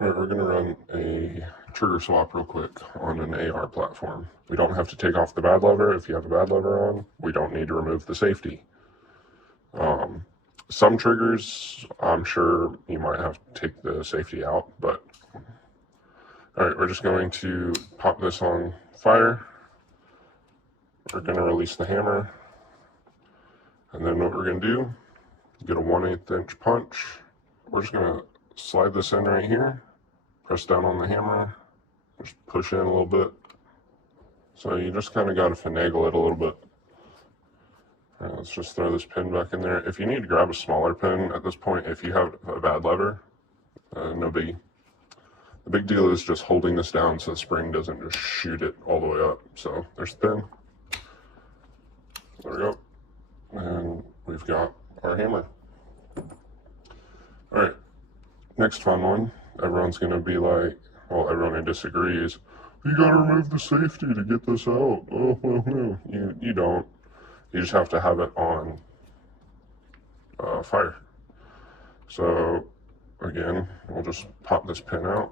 All right, we're going to run a trigger swap real quick on an AR platform. We don't have to take off the bad lever. If you have a bad lever on, we don't need to remove the safety. Some triggers, I'm sure you might have to take the safety out, but all right, we're just going to pop this on fire. We're going to release the hammer, and then what we're going to do, get a 1/8 inch punch. We're just going to slide this in right here, press down on the hammer, just push in a little bit. So you just kind of got to finagle it a little bit. All right, let's just throw this pin back in there. If you need to grab a smaller pin at this point, if you have a bad lever, no biggie. The big deal is just holding this down so the spring doesn't just shoot it all the way up. So there's the pin. There we go. And we've got our hammer. All right, next fun one. Everyone's going to be like, well, everyone who disagrees, you got to remove the safety to get this out. Oh, no. You don't. You just have to have it on fire. So again, we'll just pop this pin out.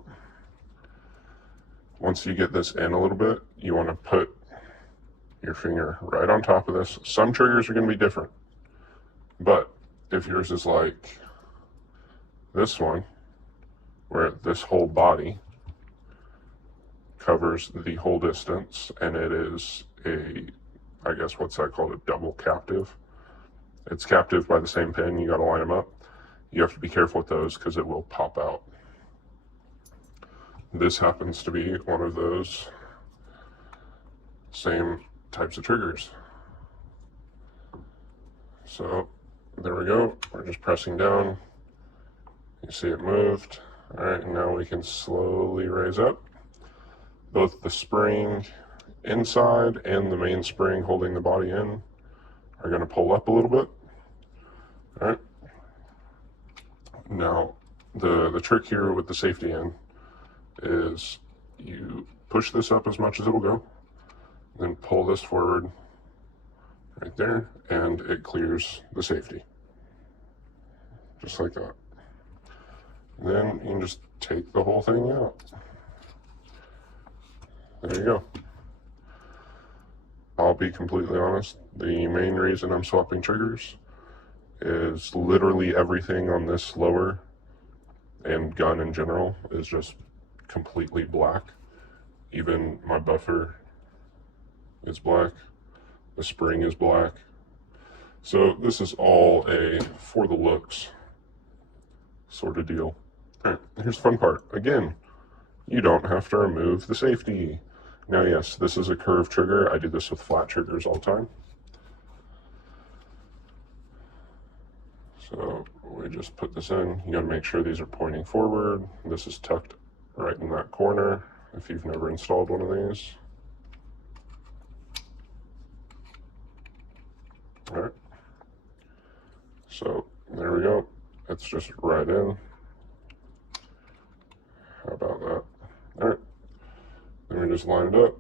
Once you get this in a little bit, you want to put your finger right on top of this. Some triggers are going to be different, but if yours is like this one, where this whole body covers the whole distance, and it is a, I guess, what's that called, a double captive. It's captive by the same pin. You got to line them up. You have to be careful with those because it will pop out. This happens to be one of those same types of triggers. So there we go. We're just pressing down. You see it moved. All right, and now we can slowly raise up. Both the spring inside and the main spring holding the body in are going to pull up a little bit. All right. Now, the trick here with the safety in is you push this up as much as it will go, then pull this forward right there, and it clears the safety. Just like that. And then you can just take the whole thing out. There you go. I'll be completely honest, the main reason I'm swapping triggers is literally everything on this lower and gun in general is just completely black. Even my buffer is black. The spring is black. So this is all a for the looks sort of deal. All right, here's the fun part. Again, you don't have to remove the safety. Now, yes, this is a curved trigger. I do this with flat triggers all the time. So we just put this in. You got to make sure these are pointing forward. This is tucked right in that corner if you've never installed one of these. All right. So there we go. It's just right in. How about that? All right. Then we just line it up.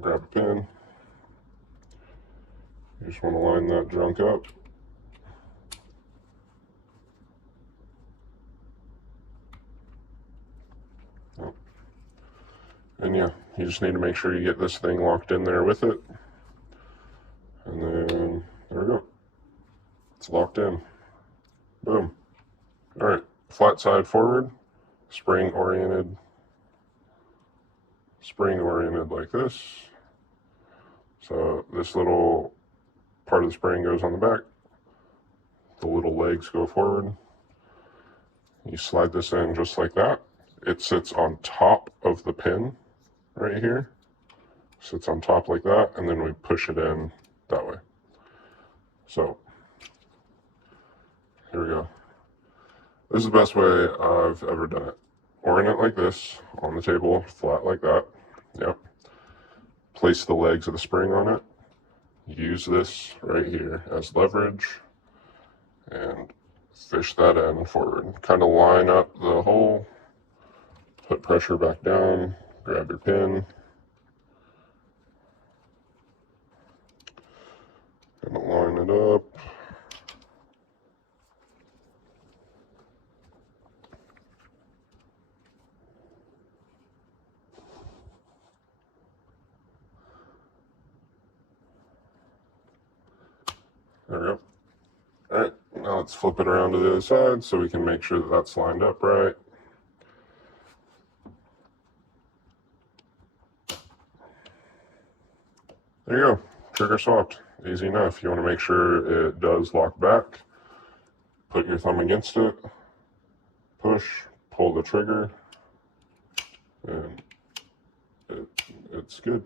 Grab a pin. You just want to line that junk up. And yeah, you just need to make sure you get this thing locked in there with it. And then there we go. It's locked in. Boom. All right, flat side forward, spring oriented like this. So this little part of the spring goes on the back. The little legs go forward. You slide this in just like that. It sits on top of the pin right here. Sits on top like that, and then we push it in that way. So here we go. This is the best way I've ever done it. Orient it like this, on the table, flat like that. Yep. Place the legs of the spring on it. Use this right here as leverage, and fish that in forward. Kind of line up the hole, put pressure back down, grab your pin, and line it up. There we go. All right, now let's flip it around to the other side so we can make sure that that's lined up right. There you go, trigger swapped. Easy enough. You want to make sure it does lock back. Put your thumb against it, push, pull the trigger, and it's good.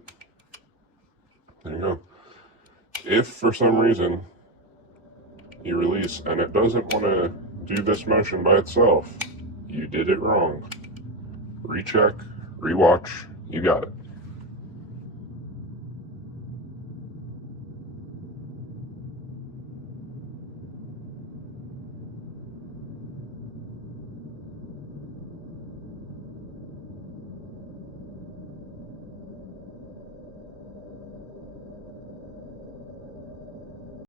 There you go. If for some reason you release and it doesn't want to do this motion by itself, you did it wrong. Recheck, rewatch, you got it.